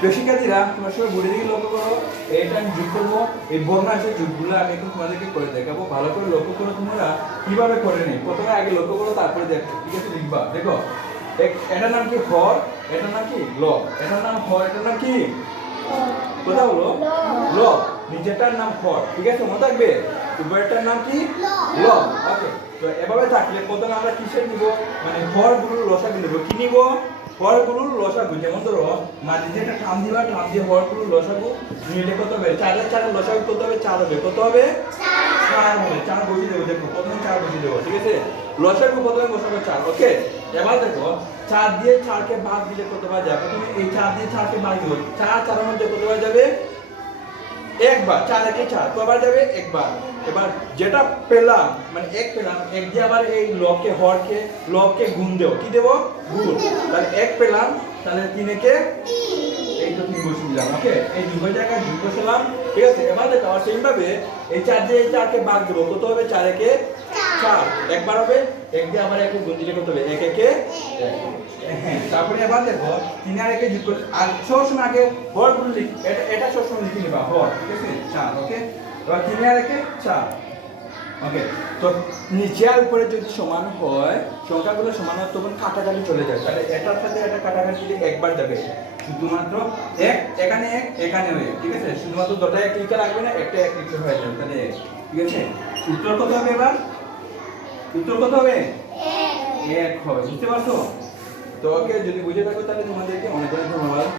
প্রিয় তোমার সবাই বলে দিকে লক্ষ্য করো এটা আমি যোগ করব এই বর্ণাংশের যোগগুলো আমি এখন তোমাদেরকে করে দেখাবো ভালো করে লক্ষ্য করো তোমরা কীভাবে করে নি প্রথমে আগে লক্ষ্য করো তারপরে দেখো ঠিক আছে লিখবা দেখো। এটার নাম কি হর এটার নাম কি? ল এটার নাম হর এটার নাম কি? কোথাও হলো? ল নিচেরটার নাম হর ঠিক আছে মনে থাকবে? উপরেরটার নাম কি? ল ওকে তো এভাবে থাকলে প্রথমে আমরা কিসের নিব? মানে হরগুলোর লসাগু নিব। কি নিব? হরগুলোর লসাগু যেমন ধরো, মাঝে যে একটা টান দিবা, টান দিয়ে হরগুলোর লসাগু মিলে কত হবে? চারের চারের লসাগু কত হবে? চার হবে। কত হবে? চার হবে। চার বসিয়ে দেবো, দেখো, প্রথমে চার বসিয়ে দেবো, ঠিক আছে? লসাগু প্রথমে বসাবো চার, ওকে? এবার দেখো, চার দিয়ে চারকে ভাগ দিলে পাওয়া যাবে প্রথমে এই চার দিয়ে চারকে ভাগ দিব। চার চারের মধ্যে কতবার যাবে? একবার, চার একে চার, কবার যাবে? একবার। এবার যেটা পেলাম মানে এক পেলাম, এক দিয়ে আবার এই লকে হরকে লকে গুণ দেবো। কি দেবো? গুণ। তাহলে এক পেলাম, তাহলে তিনেকে এই তো তিন বসে দিলাম ওকে এই দুটো জায়গায় দুই বসালাম ঠিক আছে? এবার দেখো সেম এই চার দিয়ে এই চারকে বাদ দেবো। কত হবে? চার চার। একবার হবে, এক দিয়ে আবার একে গুণ দিলে কত হবে। এক, একে হ্যাঁ তারপরে এবার দেখো, তিন আর একে যোগ আর সবসময় আগে হরগুলো লিখ। এটা এটা সবসময় লিখে নিবা হর ঠিক আছে? চার, ওকে? এবার তিন আর একে চার। ওকে, তো নিচে আর উপরে যদি সমান হয়, সংখ্যাগুলো সমান হয় তখন কাটাকাটি চলে যায়। তাহলে এটার সাথে এটা কাটাকাটি দিলে একবার যাবে। শুধুমাত্র এক, এখানে এক এখানে এক, ঠিক আছে? শুধুমাত্র দুটো এক লিখে রাখবে না, একটা এক লিখে হয়ে যাবে, তাহলে ঠিক আছে? উত্তর কত হবে এবার? উত্তর কত হবে? এক। হবে বুঝতে পারছ? তো ওকে যদি বুঝে থাকো তাহলে তোমাদেরকে অনেক অনেক ধন্যবাদ।